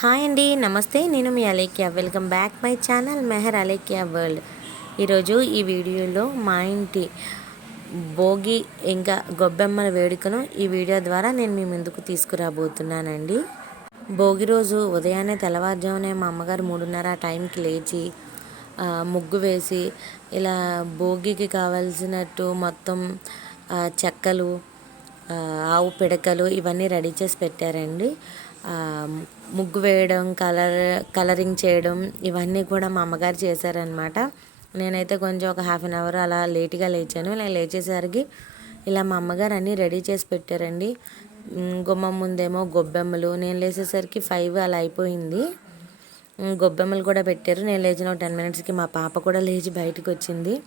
Hi అండి నమస్తే. నేను మీ Alekhya. Welcome back my channel Mehar Alekhya world. ఈరోజు ఈ వీడియోలో మా ఇంటి భోగి ఇంకా గొబ్బెమ్మల వేడుకను ఈ వీడియో ద్వారా నేను మీ ముందుకు తీసుకురాబోతున్నానండి. భోగి రోజు ఉదయాన్నే తెల్లవారుజామునే మా అమ్మగారు మూడున్నర టైంకి లేచి ముగ్గు వేసి ఇలా భోగికి కావాల్సినట్టు మొత్తం చెక్కలు ఆవు పిడకలు ఇవన్నీ రెడీ చేసి పెట్టారండి. ముగ్గు వేయడం కలర్ కలరింగ్ చేయడం ఇవన్నీ కూడా మా అమ్మగారు చేశారనమాట నేనైతే కొంచెం ఒక హాఫ్ అన్ అవర్ అలా లేట్గా లేచాను. ఇలా లేచేసరికి ఇలా మా అమ్మగారు అన్నీ రెడీ చేసి పెట్టారండి. గుమ్మం ముందేమో గొబ్బెమ్మలు. నేను లేచేసరికి ఫైవ్ అలా అయిపోయింది. గొబ్బెమ్మలు కూడా పెట్టారు. నేను లేచిన టెన్ మినిట్స్కి మా పాప కూడా లేచి బయటకు వచ్చింది.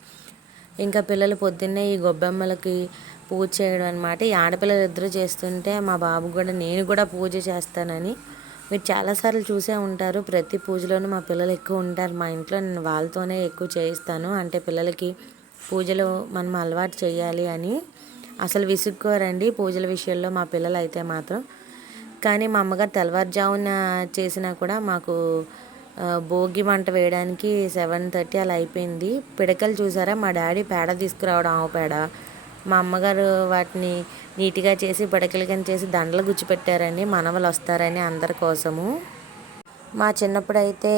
ఇంకా పిల్లలు పొద్దున్నే ఈ గొబ్బెమ్మలకి పూజ చేయడం అనమాట ఈ ఆడపిల్లలు ఇద్దరు చేస్తుంటే మా బాబు కూడా నేను కూడా పూజ చేస్తానని. మీరు చాలాసార్లు చూసే ఉంటారు. ప్రతి పూజలోనూ మా పిల్లలు ఎక్కువ ఉంటారు. మా ఇంట్లో నేను వాళ్ళతోనే ఎక్కువ చేయిస్తాను. అంటే పిల్లలకి పూజలు మనం అలవాటు చేయాలి అని అసలు విసుక్కోరండి పూజల విషయంలో మా పిల్లలు అయితే మాత్రం. కానీ మా అమ్మగారు తెల్లవారుజామున చేసినా కూడా మాకు భోగి మంట వేయడానికి సెవెన్ థర్టీ అలా అయిపోయింది. పిడకలు చూసారా? మా డాడీ పేడ తీసుకురావడం ఆవు పేడ. మా అమ్మగారు వాటిని నీట్గా చేసి పిడకలు కింద చేసి దండలు గుచ్చిపెట్టారండి. మనవలు వస్తారని అందరి కోసము. మా చిన్నప్పుడు అయితే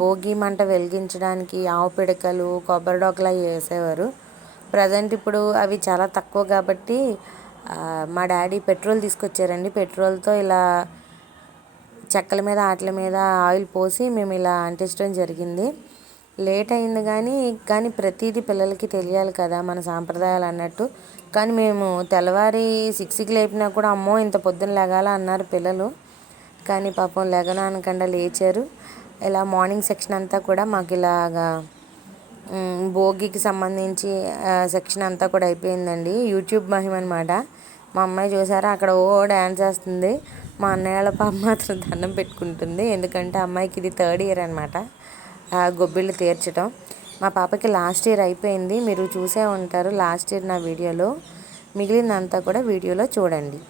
భోగి మంట వెలిగించడానికి ఆవు పిడకలు కొబ్బరి డోకలా వేసేవారు. ప్రజెంట్ ఇప్పుడు అవి చాలా తక్కువ కాబట్టి మా డాడీ పెట్రోల్ తీసుకొచ్చారండి. పెట్రోల్తో ఇలా చెక్కల మీద ఆటల మీద ఆయిల్ పోసి మేము ఇలా అంటించడం జరిగింది. లేట్ అయింది కానీ కానీ ప్రతిదీ పిల్లలకి తెలియాలి కదా మన సాంప్రదాయాలు అన్నట్టు. కానీ మేము తెల్లవారి సిక్స్కి లేపినా కూడా అమ్మో ఇంత పొద్దున లెగాల అన్నారు పిల్లలు. కానీ పాపం లెగను అనకుండా లేచారు. ఇలా మార్నింగ్ సెక్షన్ అంతా కూడా మాకు ఇలాగా భోగికి సంబంధించి సెక్షన్ అంతా కూడా అయిపోయిందండి. యూట్యూబ్ మహిమ అనమాట మా అమ్మాయి చూసారా? అక్కడ ఓ డ్యాన్స్ వేస్తుంది. మా అన్నయ్యల పాప మాత్రం దండం పెట్టుకుంటుంది. ఎందుకంటే అమ్మాయికి ఇది థర్డ్ ఇయర్ అనమాట గొబ్బిళ్ళు తీర్చడం మా పాపకి లాస్ట్ ఇయర్ అయిపోయింది మీరు చూసే ఉంటారు లాస్ట్ ఇయర్ నా వీడియోలో మిగిలిందంతా కూడా వీడియోలో చూడండి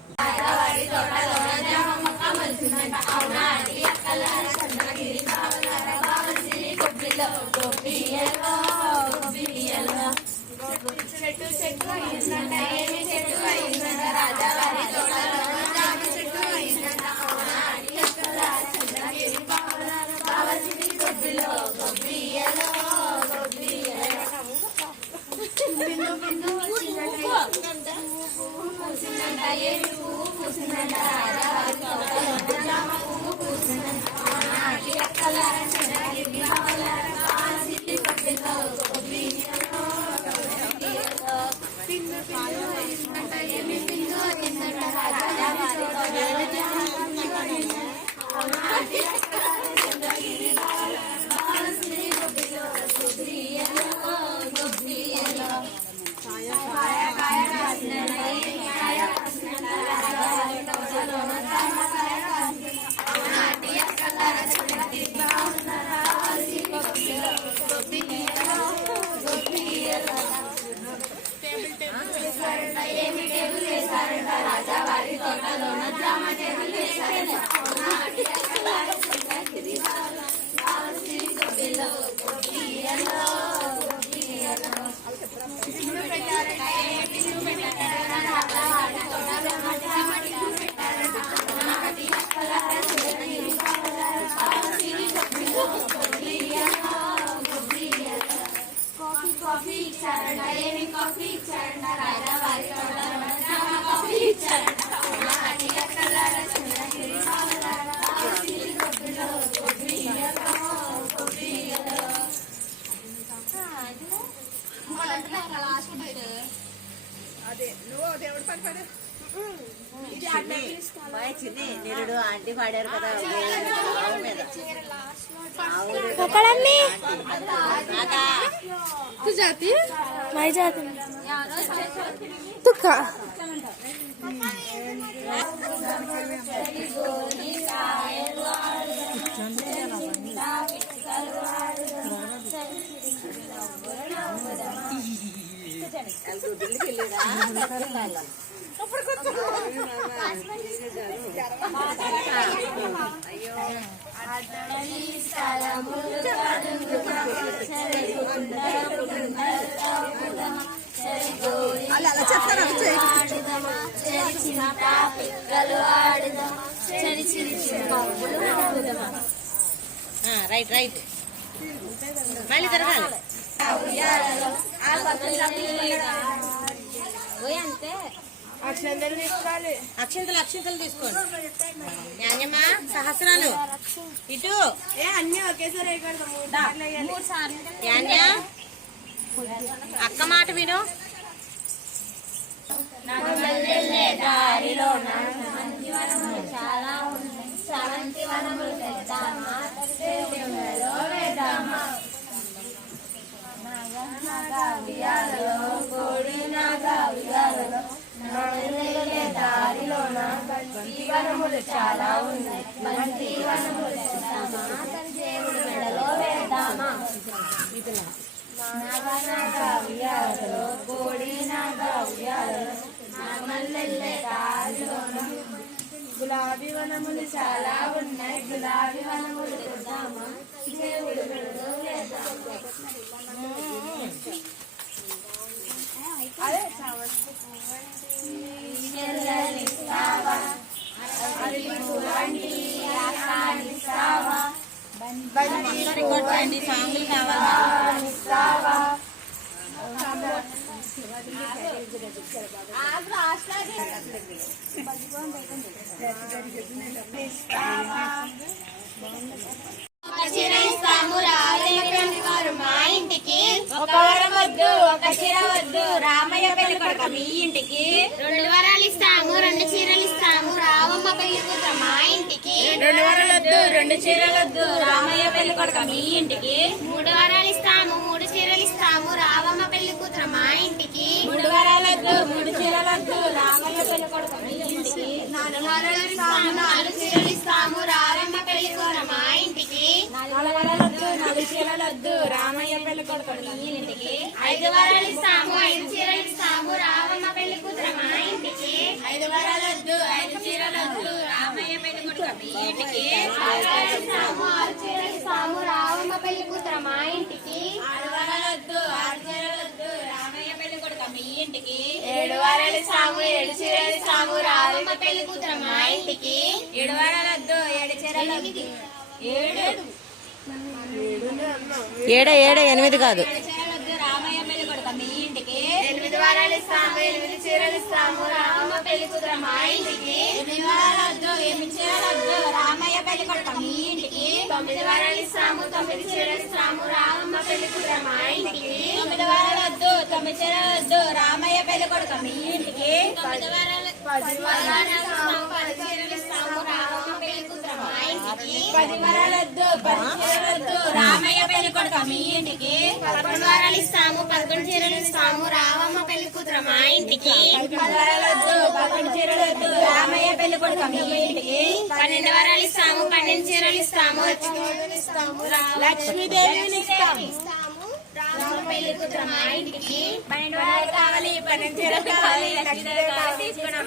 తెచ్చింది నిరుడు కదా జాతి మై జాతి తుక్కా దిల్కి వెళ్ళేదా అలా అలా చెప్తారు రైట్ రైట్ మళ్ళీ తిరగాలి అక్షంతలు తీసుకోవాలి. అక్షంతలు అక్షంతలు తీసుకోండి. న్యాయమా సహస్రాలు. ఇటు. మాట విను గులాబీ వనములు చాలా ఉన్నాయి. గులాబీ వనములు అదే చామంతి అందరూ కొట్టండి మా ఇంటికి. ఒక వరం వద్దు ఒక చీర వద్దు రామయ్య పెళ్ళి కొడుక మీ ఇంటికి. రెండు వరాలు ఇస్తాము రెండు చీరలు ఇస్తాము రామమ్మ పెళ్ళి కూతురు మా ఇంటికి రెండు వరాలు వద్దు రెండు చీరలు వద్దు రామయ్య పెళ్ళి కొడుక మీ ఇంటికి. మూడు వరాలు ఇస్తాము మూడు చీరలు ఇస్తాము రామమ్మ పెళ్ళి కూతురు మా ఇంటికి. మూడు వరాలు వద్దు మూడు చీరలు వద్దు రామయ్య పెళ్ళి కొడుక మీ ఇంటికి. నాలుగు వరాలు ఇస్తాము నాలుగు చీరలు ఇస్తాము రామమ్మ పెళ్ళి కూతురు మా ఇంటికి. నాలుగు వరాలు వద్దు నాలుగు చీరలు వద్దు రామయ్య పెళ్ళి కొడుకు మీ ఇంటికి. ఐదు వరాలు ఇస్తాము ఇంటికి పెళ్ళి కూతురు మా ఇంటికి ఆరు వరాలు వద్దు ఆరు చీరలు వద్దు రామయ్య పెళ్ళి కొడుకు మీ ఇంటికి. ఏడు వారాలు ఇస్తాము ఏడు చీరలు ఇస్తాము రామమ్మ పెళ్ళి కూతురు మా ఇంటికి. ఏడు వారాలు వద్దు ఏడు. చీరలు వద్దు ఏడు ఏడ ఏడ ఎనిమిది కాదు. ఎనిమిది వారాలు ఇస్తాము ఎనిమిది చీరలు ఇస్తాము రామమ్మ పెళ్ళి కూతురు మా ఇంటికి. వద్దు ఎనిమిది చీరలు వద్దు. రామయ్య పెళ్ళి కొడుకు మీ ఇంటికి. తొమ్మిది వారాలు ఇస్తాము తొమ్మిది చీరలు ఇస్తాము. రామమ్మ పెళ్ళి కూతురు మా ఇంటికి. తొమ్మిది వారాలు వద్దు తొమ్మిది చీరలు వద్దు. రామయ్య పెళ్ళి కొడుకు మీ ఇంటికి. తొమ్మిది వారాలు పది వారాలు ఇస్తాము పది చీరలు ఇస్తాము. రామమ్మ పెళ్ళి కూతురు మా ఇంటికి పది వారాలు వద్దు పది చీరలు వద్దు రామయ్య పెళ్ళి కొడుకు మీ ఇంటికి. పదకొండు వారాలు ఇస్తాము పదకొండు చీరలు ఇస్తాము రామమ్మ పెళ్ళి కూతురు మా ఇంటికి. పది వారాలు వద్దు పదకొండు చీరలు వద్దు రామయ్య పెళ్ళి కొడుకు మీ ఇంటికి. పన్నెండు వారాలు ఇస్తాము పన్నెండు చీరలు ఇస్తాము లక్ష్మీదేవిని ఇస్తాము రామ పెళ్ళి కూతురు మా ఇంటికి. పన్నెండు వారాలు కావాలి పన్నెండు చీరలు కావాలి లక్ష్మీదేవి కావాలి తీసుకున్నాం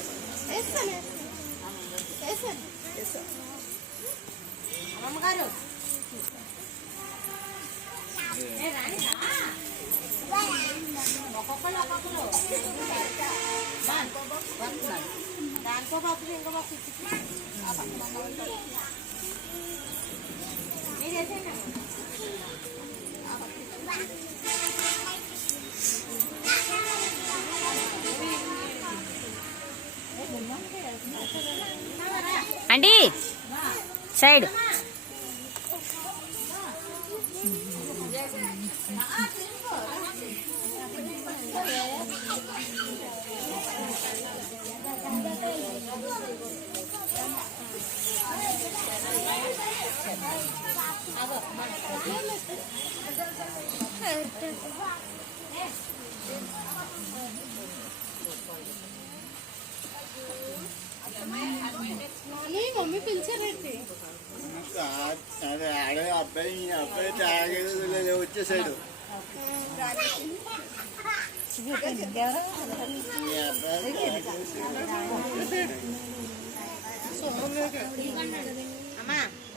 దానికో పప్పు ఇంకో పప్పు ఇచ్చి మీరు వేసేయండి ఆంటీ సైడ్ మమ్మీ పిలిచారండి అదే అడే అబ్బాయి అబ్బాయి తాగేది వచ్చేసాడు అబ్బాయి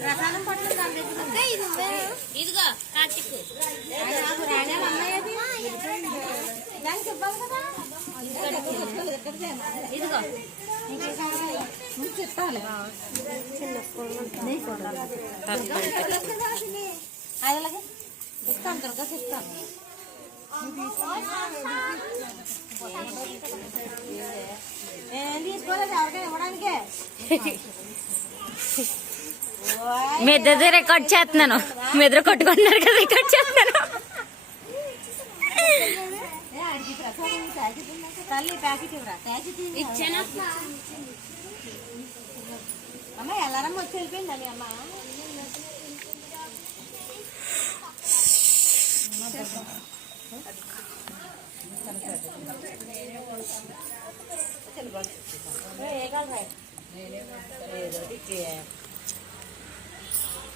ప్రసాదం పట్ల ఇదిగో కార్తిక్. రాణియాలు అమ్మాయి అది దానికి ఇవ్వాలి కదా ఇదిగో నువ్వు చెప్పాలి అది అలాగే ఇస్తాను త్వరగా ఇస్తాను తీసుకోలేదు ఎవరికైనా ఇవ్వడానికే రికార్డ్ చేస్తున్నాను మీ ఇద్దరు కొట్టుకుంటున్నారు కదా రికార్డ్ చేస్తున్నాను అమ్మ ఎల్లారమ్మ వచ్చి వెళ్ళిపోయిందా మీ అమ్మ?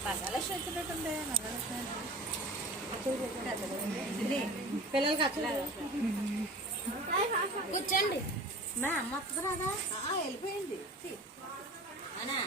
మగాలక్ష్మి వచ్చినట్టుంది మగాలక్ష్మి పిల్లలకి వచ్చలేదు కూర్చోండి మా అమ్మ వస్తుంది వెళ్ళిపోయింది అనా.